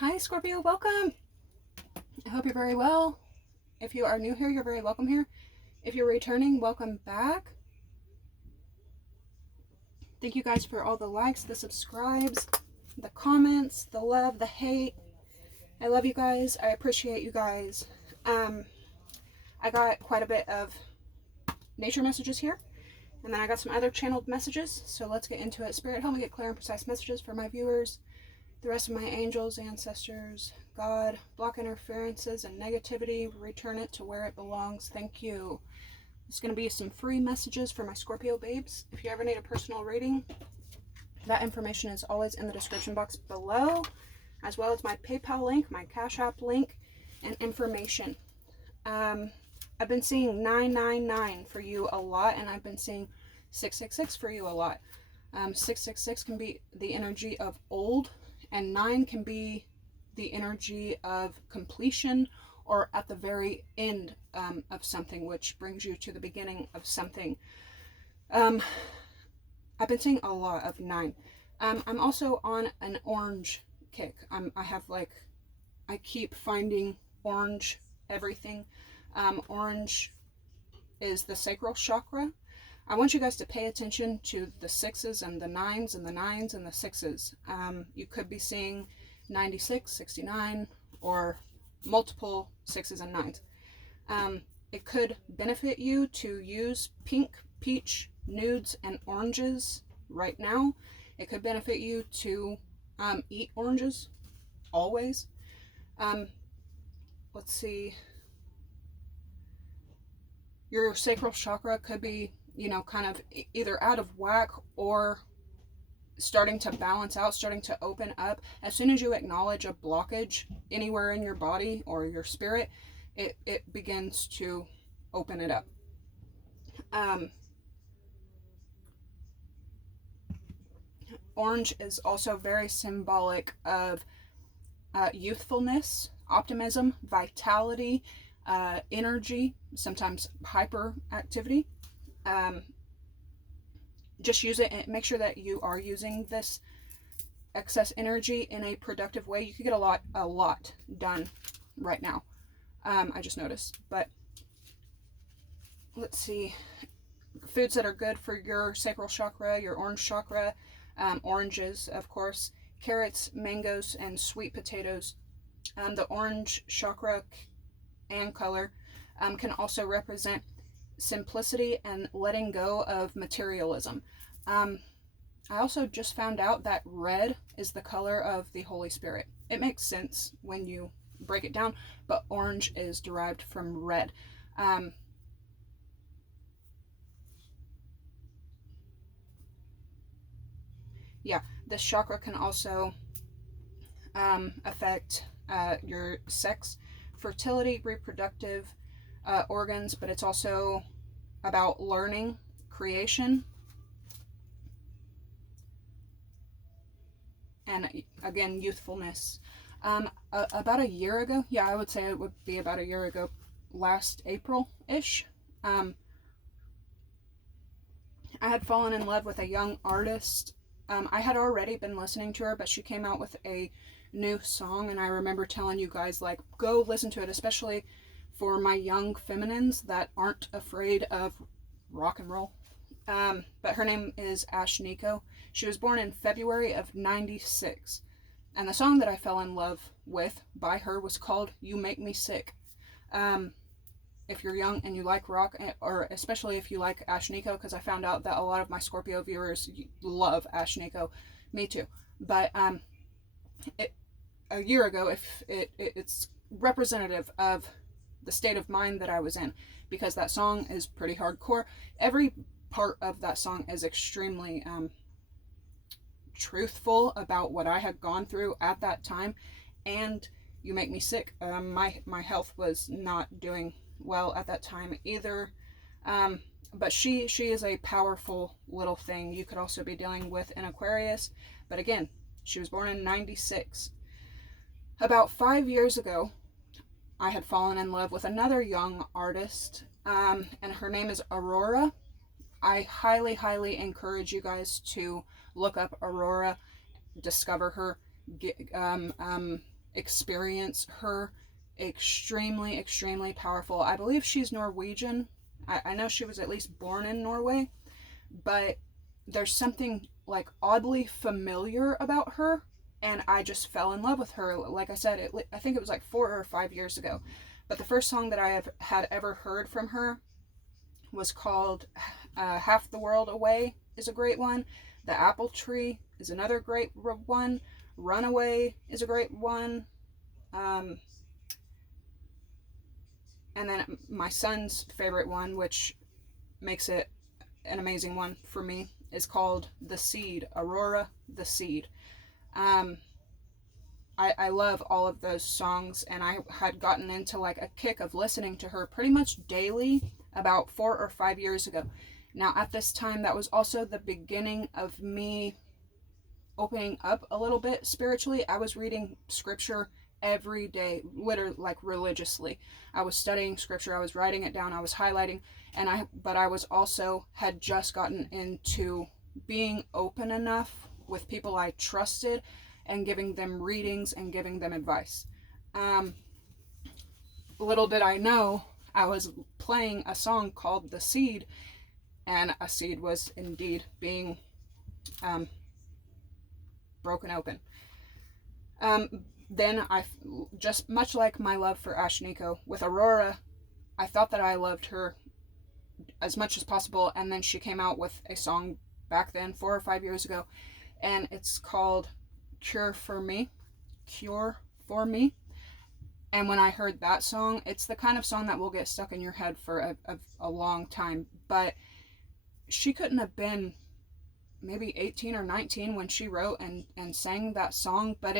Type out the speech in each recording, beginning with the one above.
Hi Scorpio, welcome. I hope you're very well. If you are new here, you're very welcome here. If you're returning, welcome back. Thank you guys for all the likes, the subscribes, the comments, the love, the hate. I love you guys. I appreciate you guys. I got quite a bit of nature messages here, and then I got some other channeled messages, so let's get into it. Spirit, help me get clear and precise messages for my viewers, the rest of my angels, ancestors, God. Block interferences and negativity, return it to where it belongs. Thank you. It's going to be some free messages for my Scorpio babes. If you ever need a personal reading, that information is always in the description box below, as well as my PayPal link, my Cash App link, and information. I've been seeing 999 for you a lot, and I've been seeing 666 for you a lot. 666 can be the energy of old, and 9 can be the energy of completion, or at the very end of something, which brings you to the beginning of something. I've been seeing a lot of 9. I'm also on an orange kick. I keep finding orange everything. Orange is the sacral chakra. I want you guys to pay attention to the 6s and the 9s and the 9s and the 6s. You could be seeing 96, 69, or multiple 6s and 9s. It could benefit you to use pink, peach, nudes, and oranges right now. It could benefit you to eat oranges always. Let's see. Your sacral chakra could be, kind of either out of whack or starting to balance out, starting to open up. As soon as you acknowledge a blockage anywhere in your body or your spirit, it begins to open it up. Orange is also very symbolic of youthfulness, optimism, vitality, energy, sometimes hyperactivity. Just use it and make sure that you are using this excess energy in a productive way. You could get a lot done right now. I just noticed. But let's see. Foods that are good for your sacral chakra, your orange chakra. Oranges, of course. Carrots, mangoes, and sweet potatoes. The orange chakra and color can also represent simplicity and letting go of materialism. I also just found out that red is the color of the Holy Spirit. It makes sense when you break it down, but orange is derived from red. Yeah, this chakra can also affect your sex, fertility, reproductive organs, but it's also about learning, creation, and again, youthfulness. About a year ago, I would say it would be about a year ago, last April-ish, I had fallen in love with a young artist. I had already been listening to her, but she came out with a new song, and I remember telling you guys, like, go listen to it, especially for my young feminines that aren't afraid of rock and roll. But her name is Ash Nico. She was born in February of 96. And the song that I fell in love with by her was called You Make Me Sick. If you're young and you like rock, or especially if you like Ash Nico, because I found out that a lot of my Scorpio viewers love Ash Nico. Me too. But a year ago, it's representative of the state of mind that I was in, because that song is pretty hardcore. Every part of that song is extremely truthful about what I had gone through at that time. And You Make Me Sick. My health was not doing well at that time either. But she is a powerful little thing. You could also be dealing with an Aquarius. But again, she was born in 96. About 5 years ago, I had fallen in love with another young artist, and her name is Aurora. I highly, highly encourage you guys to look up Aurora, discover her, experience her. Extremely, extremely powerful. I believe she's Norwegian. I know she was at least born in Norway, but there's something like oddly familiar about her, and I just fell in love with her. Like I said, I think it was like 4 or 5 years ago. But the first song that I had ever heard from her was called Half the World Away is a great one. The Apple Tree is another great one. Runaway is a great one. And then my son's favorite one, which makes it an amazing one for me, is called The Seed. Aurora, The Seed. I love all of those songs, and I had gotten into like a kick of listening to her pretty much daily about 4 or 5 years ago. Now at this time, that was also the beginning of me opening up a little bit spiritually. I was reading scripture every day, literally, like religiously. I was studying scripture, I was writing it down, I was highlighting, but I was also had just gotten into being open enough with people I trusted and giving them readings and giving them advice. Little did I know, I was playing a song called The Seed, and a seed was indeed being broken open. Then I, just much like my love for Ashniko, with Aurora, I thought that I loved her as much as possible, and then she came out with a song back then, 4 or 5 years ago, and it's called Cure for Me. And when I heard that song, it's the kind of song that will get stuck in your head for a long time. But she couldn't have been maybe 18 or 19 when she wrote and sang that song, but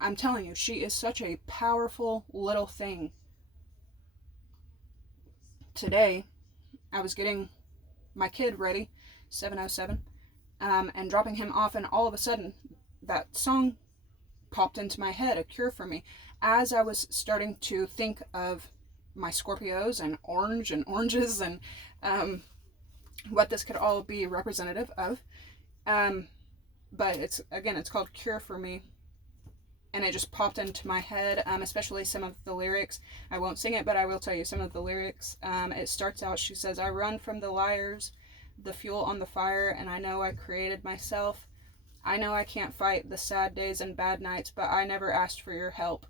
I'm telling you, she is such a powerful little thing. Today, I was getting my kid ready, 707, and dropping him off, and all of a sudden, that song popped into my head, A Cure for Me, as I was starting to think of my Scorpios and oranges and what this could all be representative of. But it's called Cure for Me, and it just popped into my head, especially some of the lyrics. I won't sing it, but I will tell you some of the lyrics. It starts out, she says, I run from the liars, the fuel on the fire, and I know I created myself. I know I can't fight the sad days and bad nights, but I never asked for your help.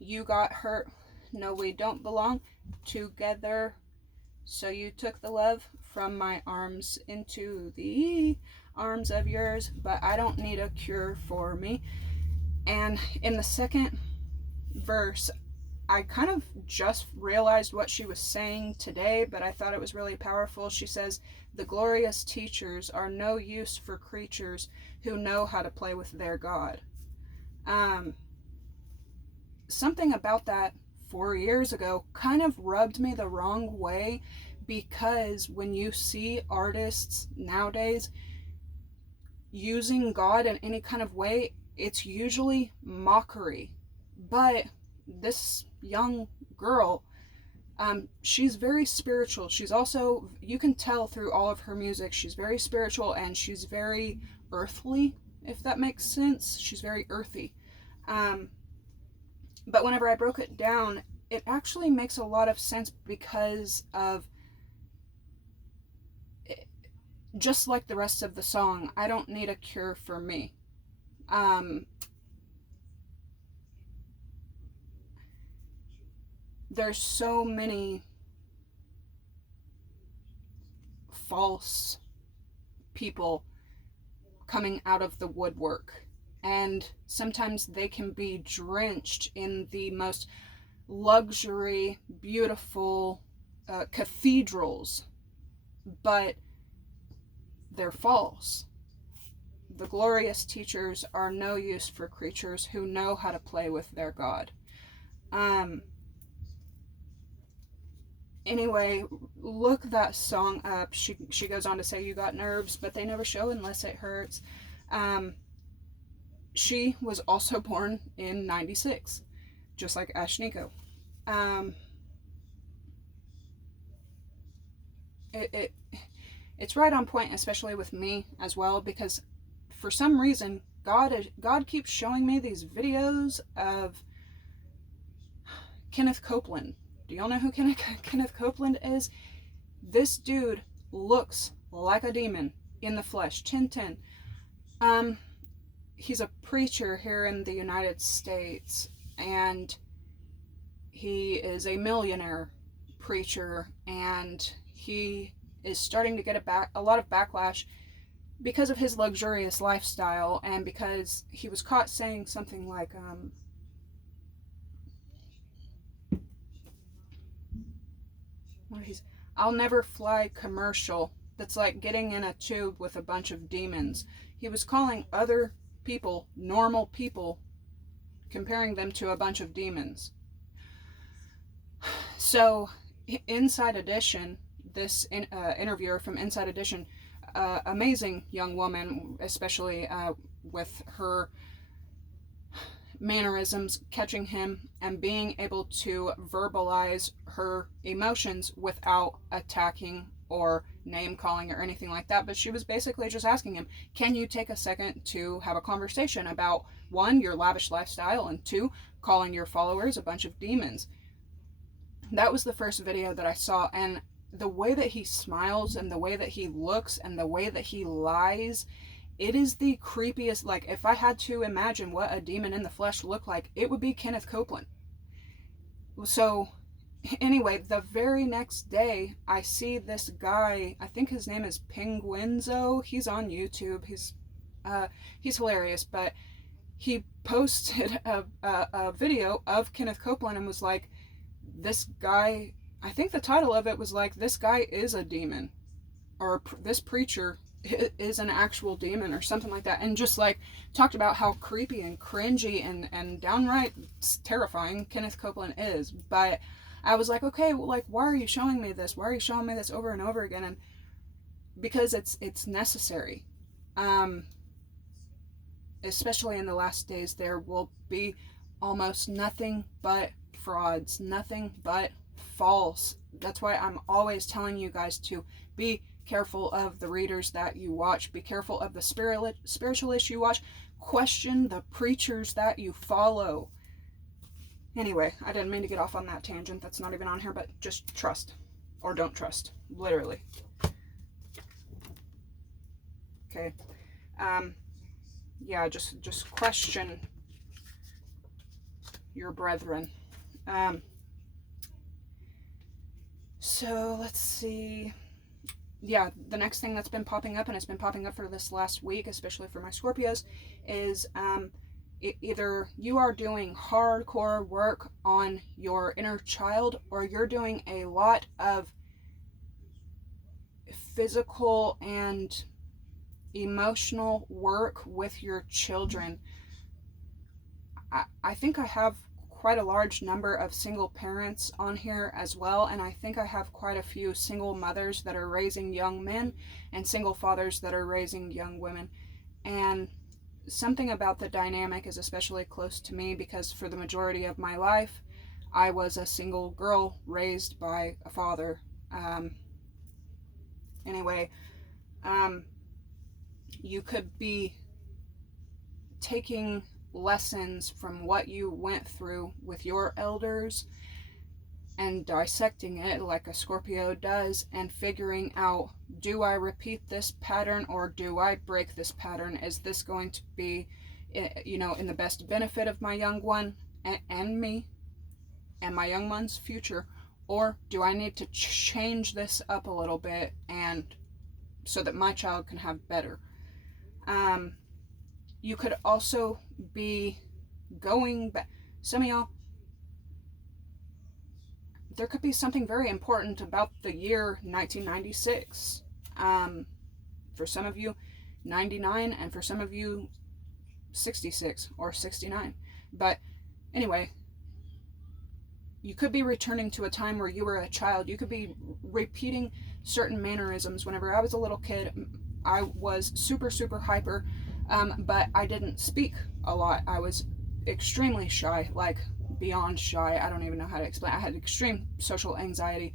You got hurt. No, we don't belong together. So you took the love from my arms into the arms of yours, but I don't need a cure for me. And in the second verse, I kind of just realized what she was saying today, but I thought it was really powerful. She says, the glorious teachers are no use for creatures who know how to play with their God. Something about that 4 years ago kind of rubbed me the wrong way, because when you see artists nowadays using God in any kind of way, it's usually mockery. But this young girl, she's very spiritual. She's also, you can tell through all of her music, she's very spiritual, and she's very earthly, if that makes sense. She's very earthy. But whenever I broke it down, it actually makes a lot of sense, because of, just like the rest of the song, I don't need a cure for me. There's so many false people coming out of the woodwork, and sometimes they can be drenched in the most luxury, beautiful cathedrals, but they're false. The glorious teachers are no use for creatures who know how to play with their God. Anyway, look that song up. She goes on to say, you got nerves, but they never show unless it hurts. She was also born in 96, just like Ashniko. It's right on point, especially with me as well, because for some reason, God keeps showing me these videos of Kenneth Copeland. Do y'all know who Kenneth Copeland is? This dude looks like a demon in the flesh. Chin Tin. He's a preacher here in the United States, and he is a millionaire preacher, and he is starting to get a lot of backlash because of his luxurious lifestyle, and because he was caught saying something like, I'll never fly commercial. That's like getting in a tube with a bunch of demons. He was calling other people normal people, comparing them to a bunch of demons. So, Inside Edition, this interviewer from Inside Edition, amazing young woman, especially with her mannerisms, catching him and being able to verbalize her emotions without attacking or name calling or anything like that. But she was basically just asking him, can you take a second to have a conversation about, one, your lavish lifestyle, and two, calling your followers a bunch of demons. That was the first video that I saw, and the way that he smiles and the way that he looks and the way that he lies, it is the creepiest. Like, if I had to imagine what a demon in the flesh looked like, it would be Kenneth Copeland. So anyway, the very next day, I see this guy, I think his name is Penguinzo. He's on YouTube. He's hilarious, but he posted a video of Kenneth Copeland and was like, this guy, I think the title of it was like, this guy is a demon, or this preacher is an actual demon, or something like that, and just like talked about how creepy and cringy and downright terrifying Kenneth Copeland is. But I was like, okay, well, like, why are you showing me this? Why are you showing me this over and over again? And because it's necessary. Especially in the last days, there will be almost nothing but frauds, nothing but false. That's why I'm always telling you guys to be careful of the readers that you watch. Be careful of the spiritualists you watch. Question the preachers that you follow. Anyway, I didn't mean to get off on that tangent. That's not even on here, but just trust. Or don't trust. Literally. Okay. Yeah, just question your brethren. So let's see. Yeah, the next thing that's been popping up, and it's been popping up for this last week, especially for my Scorpios, is either you are doing hardcore work on your inner child, or you're doing a lot of physical and emotional work with your children. I think I have quite a large number of single parents on here as well, and I think I have quite a few single mothers that are raising young men and single fathers that are raising young women. And something about the dynamic is especially close to me, because for the majority of my life I was a single girl raised by a father. Anyway, you could be taking lessons from what you went through with your elders and dissecting it like a Scorpio does, and figuring out, do I repeat this pattern or do I break this pattern? Is this going to be, in the best benefit of my young one and me and my young one's future, or do I need to change this up a little bit and so that my child can have better? You could also be going back. Some of y'all, there could be something very important about the year 1996. For some of you, 99, and for some of you, 66 or 69. But anyway, you could be returning to a time where you were a child. You could be repeating certain mannerisms. Whenever I was a little kid, I was super, super hyper. But I didn't speak a lot. I was extremely shy, like beyond shy. I don't even know how to explain. I had extreme social anxiety.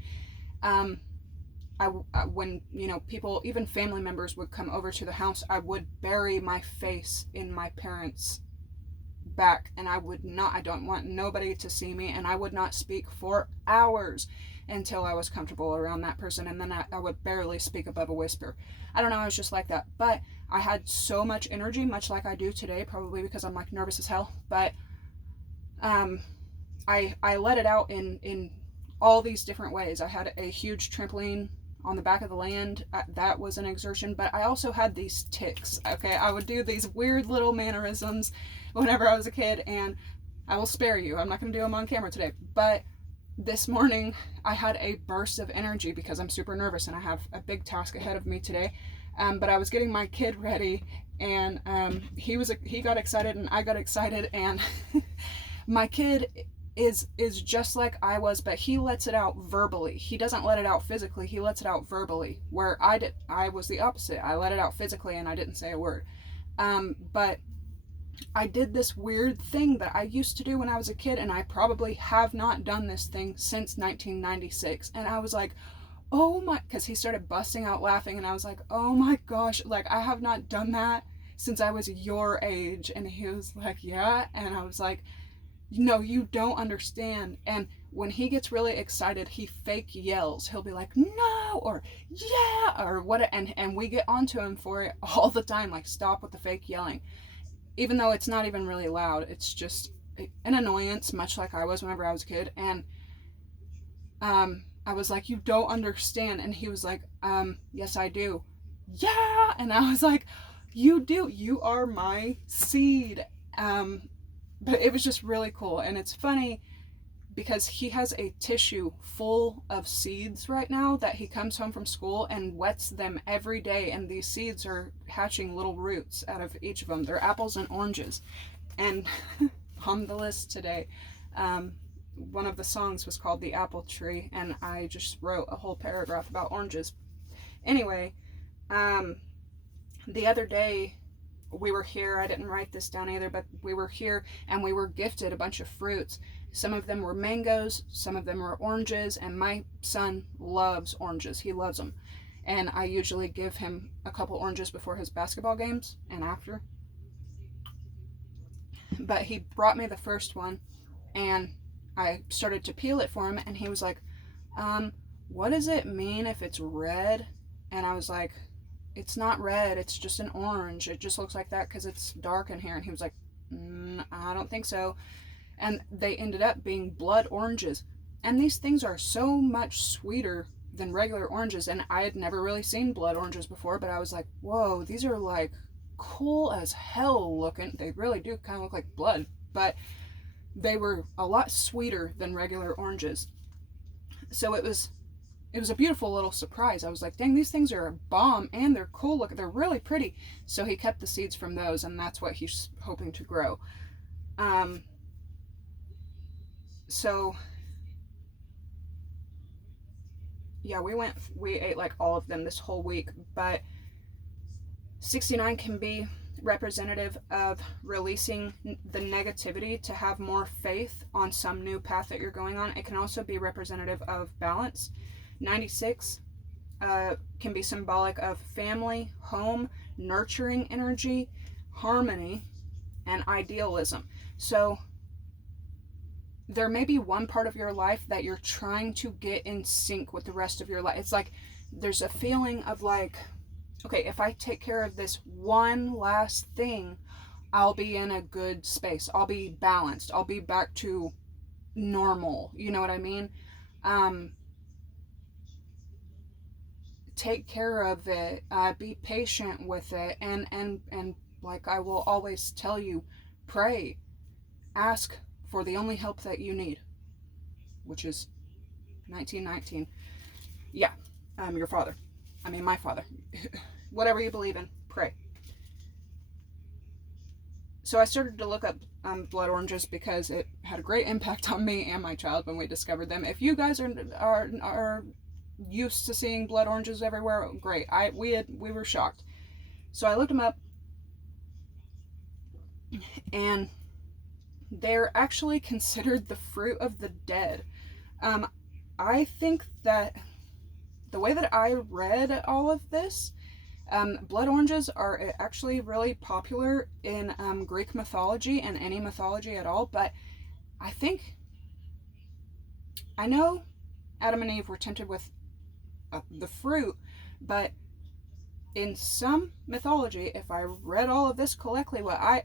when, you know, people, even family members would come over to the house, I would bury my face in my parents' back, and I don't want nobody to see me, and I would not speak for hours until I was comfortable around that person, and then I would barely speak above a whisper. I don't know, I was just like that. But I had so much energy, much like I do today, probably because I'm like nervous as hell. But I let it out in all these different ways. I had a huge trampoline on the back of the land. That was an exertion. But I also had these tics. Okay, I would do these weird little mannerisms whenever I was a kid, and I will spare you. I'm not going to do them on camera today. But this morning I had a burst of energy because I'm super nervous and I have a big task ahead of me today. But I was getting my kid ready, and he got excited and I got excited, and my kid is just like I was, but he lets it out verbally. He doesn't let it out physically, he lets it out verbally, where I was the opposite. I let it out physically and I didn't say a word. But I did this weird thing that I used to do when I was a kid, and I probably have not done this thing since 1996. And I was like, oh my, because he started busting out laughing, and I was like, oh my gosh, like, I have not done that since I was your age. And he was like, yeah. And I was like, no, you don't understand. And when he gets really excited, he fake yells. He'll be like, no, or yeah, or what, and we get onto him for it all the time, like, stop with the fake yelling. Even though it's not even really loud, it's just an annoyance, much like I was whenever I was a kid. And I was like, you don't understand. And he was like, yes, I do. Yeah. And I was like, you do. You are my seed. But it was just really cool. And it's funny because he has a tissue full of seeds right now that he comes home from school and wets them every day. And these seeds are hatching little roots out of each of them. They're apples and oranges. And on the list today, one of the songs was called The Apple Tree, and I just wrote a whole paragraph about oranges. Anyway, the other day we were here, I didn't write this down either, but we were here and we were gifted a bunch of fruits. Some of them were mangoes, some of them were oranges, and my son loves oranges. He loves them. And I usually give him a couple oranges before his basketball games and after. But he brought me the first one, and I started to peel it for him, and he was like, what does it mean if it's red? And I was like, it's not red, it's just an orange. It just looks like that because it's dark in here. And he was like, I don't think so. And they ended up being blood oranges. And these things are so much sweeter than regular oranges. And I had never really seen blood oranges before, but I was like, whoa, these are like cool as hell looking. They really do kind of look like blood, but they were a lot sweeter than regular oranges. So it was a beautiful little surprise. I was like, dang, these things are a bomb, and they're cool looking. They're really pretty. So he kept the seeds from those, and that's what he's hoping to grow. So yeah, we ate like all of them this whole week, but 69 can be representative of releasing the negativity to have more faith on some new path that you're going on. It can also be representative of balance. 96 can be symbolic of family, home, nurturing energy, harmony, and idealism. So there may be one part of your life that you're trying to get in sync with the rest of your life. It's like there's a feeling of like, okay, if I take care of this one last thing, I'll be in a good space. I'll be balanced. I'll be back to normal. You know what I mean? Take care of it. Be patient with it. And like I will always tell you, pray. Ask for the only help that you need, which is 1919. Yeah, your father. I mean, my father. Whatever you believe in, pray. So I started to look up blood oranges because it had a great impact on me and my child when we discovered them. If you guys are used to seeing blood oranges everywhere, great. We were shocked. So I looked them up, and they're actually considered the fruit of the dead. I think that the way that I read all of this, blood oranges are actually really popular in Greek mythology and any mythology at all, but I know Adam and Eve were tempted with the fruit, but in some mythology, if I read all of this correctly, what I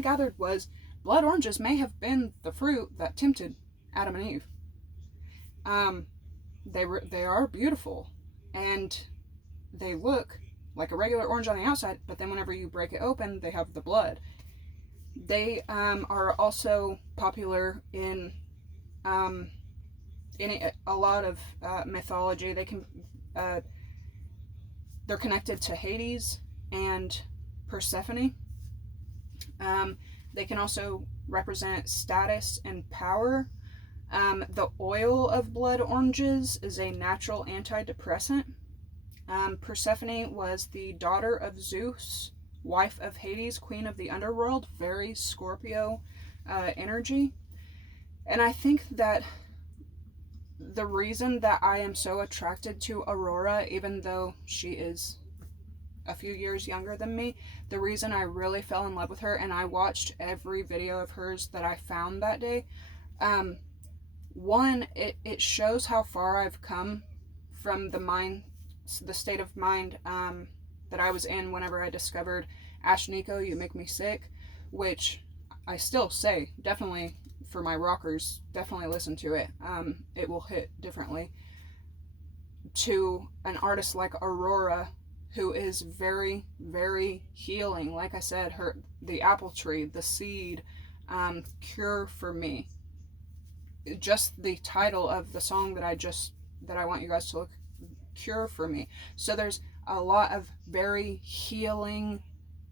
gathered was blood oranges may have been the fruit that tempted Adam and Eve. They are beautiful, and they look like a regular orange on the outside, but then whenever you break it open, they have the blood. They are also popular in a lot of mythology. They're connected to Hades and Persephone. They can also represent status and power. The oil of blood oranges is a natural antidepressant. Persephone was the daughter of Zeus, wife of Hades, queen of the underworld, very Scorpio energy. And I think that the reason that I am so attracted to Aurora, even though she is a few years younger than me, the reason I really fell in love with her, and I watched every video of hers that I found that day, one, it shows how far I've come from the state of mind that I was in whenever I discovered Ash Nico, You Make Me Sick, which I still say, definitely for my rockers, definitely listen to it. It will hit differently. To an artist like Aurora, who is very, very healing. Like I said, the apple tree, the seed, Cure for Me. Just the title of the song that I want you guys to look, Cure for Me. So there's a lot of very healing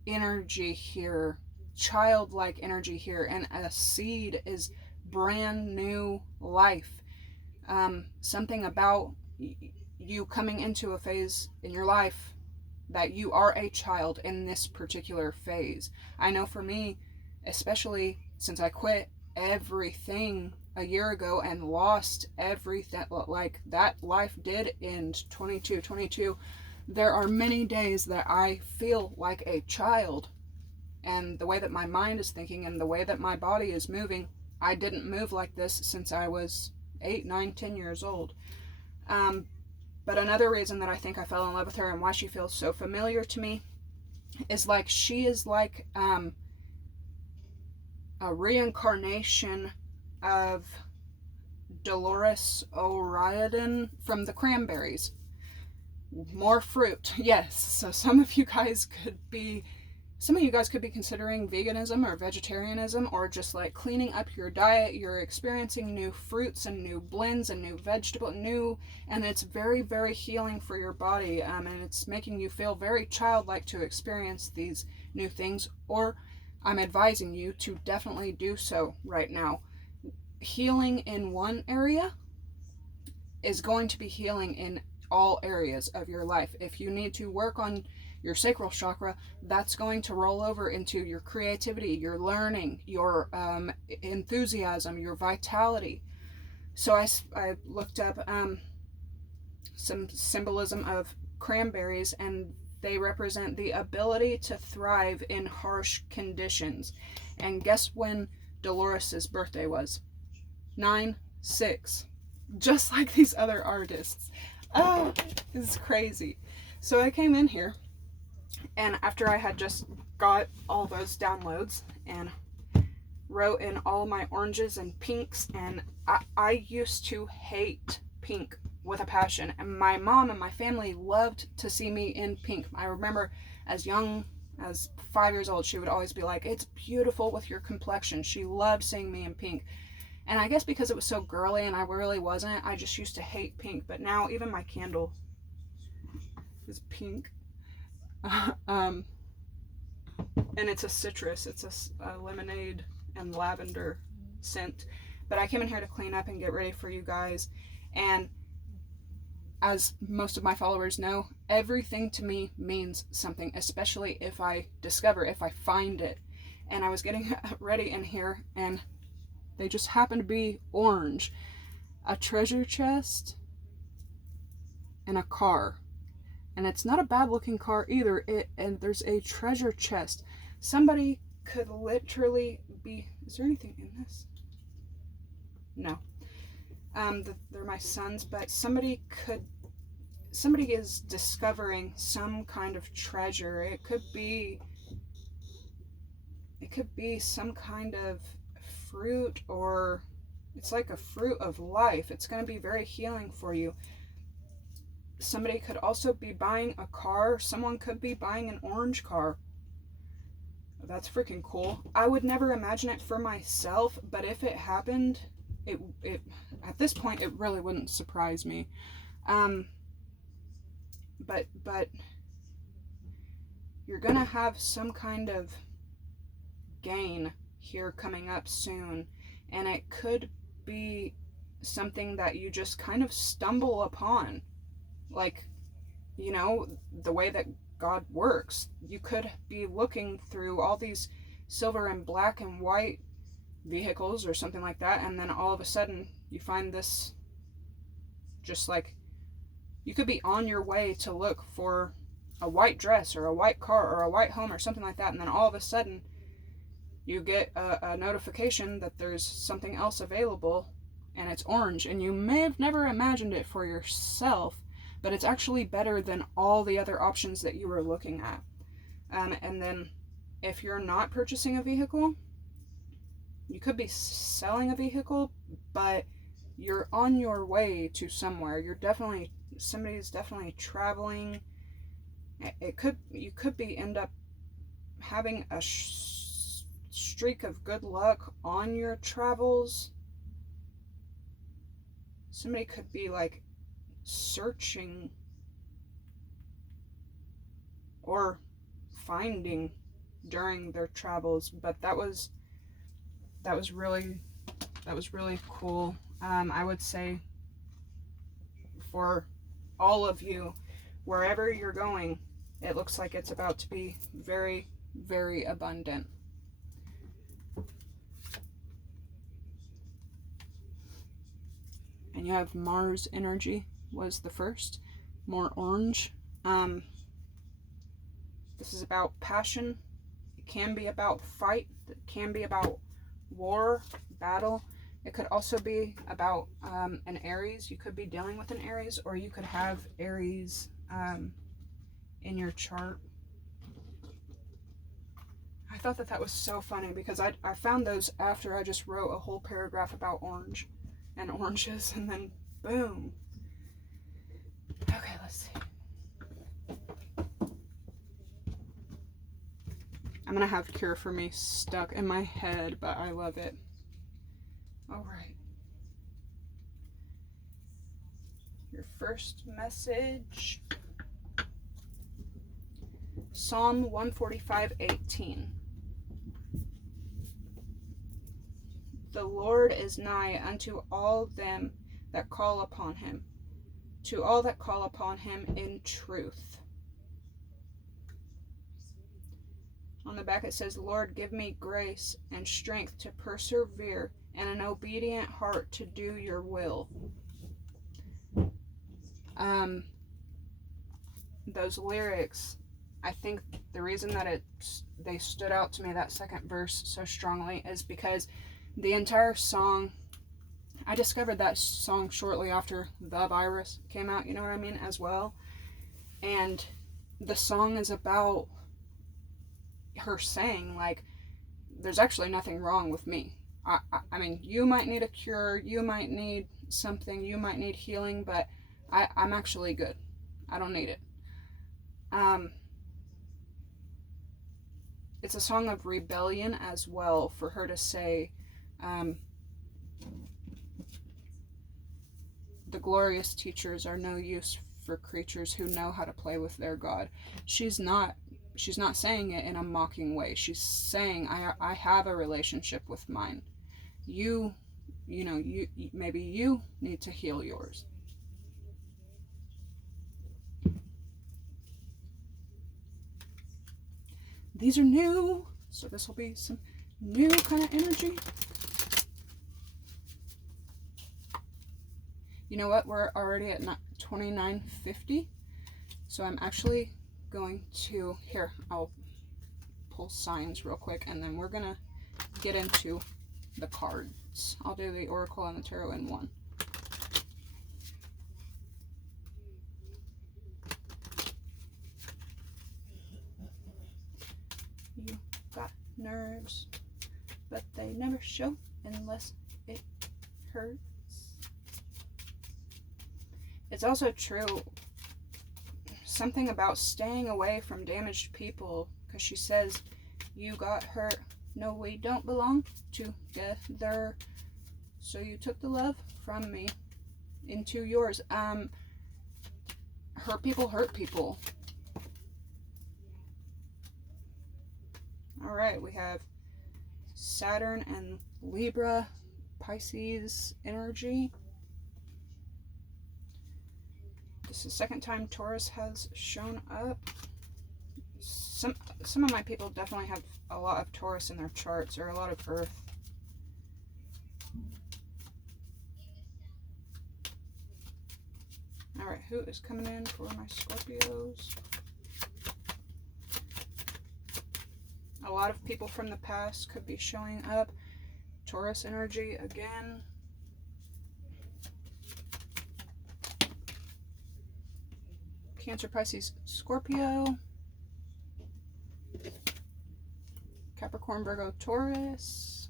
energy here, childlike energy here, and a seed is brand new life. Something about you coming into a phase in your life that you are a child in this particular phase. I know for me, especially since I quit everything a year ago and lost everything, like that life did end 22, there are many days that I feel like a child, and the way that my mind is thinking and the way that my body is moving, I didn't move like this since I was 8, 9, 10 years old. But another reason that I think I fell in love with her and why she feels so familiar to me is like she is like a reincarnation of Dolores O'Riordan from the Cranberries. More fruit, yes. So some of you guys could be considering veganism or vegetarianism, or just like cleaning up your diet. You're experiencing new fruits and new blends and new and it's very, very healing for your body, and it's making you feel very childlike to experience these new things, or I'm advising you to definitely do so right now. Healing in one area is going to be healing in all areas of your life. If you need to work on your sacral chakra, that's going to roll over into your creativity, your learning, your enthusiasm, your vitality. So I looked up some symbolism of cranberries, and they represent the ability to thrive in harsh conditions. And guess when Dolores' birthday was? 9/6. Just like these other artists. Oh, this is crazy. So I came in here, and after I had just got all those downloads and wrote in all my oranges and pinks, and I used to hate pink with a passion, and my mom and my family loved to see me in pink. I remember as young as 5 years old, she would always be like, "It's beautiful with your complexion." She loved seeing me in pink. And I guess because it was so girly and I really wasn't, I just used to hate pink. But now even my candle is pink. And it's a citrus. It's a lemonade and lavender scent. But I came in here to clean up and get ready for you guys. And as most of my followers know, everything to me means something, especially if I find it. And I was getting ready in here, and they just happen to be orange. A treasure chest and a car. And it's not a bad looking car either. And there's a treasure chest. Somebody could literally be... Is there anything in this? No. They're my sons, but somebody is discovering some kind of treasure. It could be some kind of fruit, or it's like a fruit of life. It's going to be very healing for you. Somebody could also be buying a car. Someone could be buying an orange car. That's freaking cool. I would never imagine it for myself, but if it happened, it at this point it really wouldn't surprise me. But you're gonna have some kind of gain here coming up soon, and it could be something that you just kind of stumble upon, like, you know, the way that God works. You could be looking through all these silver and black and white vehicles or something like that, and then all of a sudden you find this, just like, you could be on your way to look for a white dress or a white car or a white home or something like that, and then all of a sudden you get a notification that there's something else available, and it's orange, and you may have never imagined it for yourself, but it's actually better than all the other options that you were looking at. And then if you're not purchasing a vehicle, you could be selling a vehicle, but you're on your way to somewhere. Somebody's definitely traveling. You could end up having a streak of good luck on your travels. Somebody could be like searching or finding during their travels, but that was really cool. I would say for all of you, wherever you're going, it looks like it's about to be very, very abundant. And you have Mars energy was the first, more orange. This is about passion. It can be about fight. It can be about war, battle. It could also be about an Aries. You could be dealing with an Aries, or you could have Aries in your chart. I thought that was so funny because I found those after I just wrote a whole paragraph about orange and oranges, and then boom. Okay, let's see. I'm gonna have Cure for Me stuck in my head, but I love it. All right. Your first message. Psalm 145:18. The Lord is nigh unto all them that call upon him, to all that call upon him in truth. On the back it says, Lord, give me grace and strength to persevere and an obedient heart to do your will. Those lyrics, I think the reason that they stood out to me, that second verse, so strongly is because the entire song, I discovered that song shortly after The Virus came out, you know what I mean, as well. And the song is about her saying, like, there's actually nothing wrong with me. I mean, you might need a cure, you might need something, you might need healing, but I'm actually good. I don't need it. It's a song of rebellion as well, for her to say, the glorious teachers are no use for creatures who know how to play with their God. She's not saying it in a mocking way. She's saying, I have a relationship with mine. You maybe you need to heal yours. These are new, so this will be some new kind of energy. You know what? We're already at 29:50. So I'm actually going to, here, I'll pull signs real quick, and then we're going to get into the cards. I'll do the Oracle and the Tarot in one. You got nerves, but they never show unless it hurts. It's also true, something about staying away from damaged people, because she says, you got hurt. No, we don't belong together. So you took the love from me into yours. Hurt people hurt people. All right, we have Saturn and Libra, Pisces energy. This is the second time Taurus has shown up. Some of my people definitely have a lot of Taurus in their charts, or a lot of Earth. All right, who is coming in for my Scorpios? A lot of people from the past could be showing up. Taurus energy again. Cancer, Pisces, Scorpio. Capricorn, Virgo, Taurus.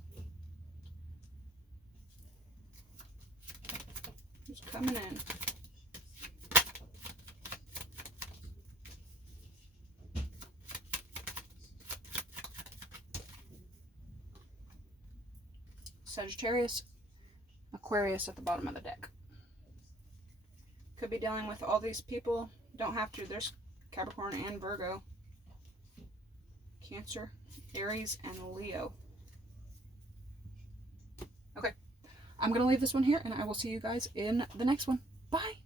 Who's coming in? Sagittarius, Aquarius at the bottom of the deck. Could be dealing with all these people. Don't have to. There's Capricorn and Virgo. Cancer, Aries, and Leo. Okay. I'm going to leave this one here, and I will see you guys in the next one. Bye!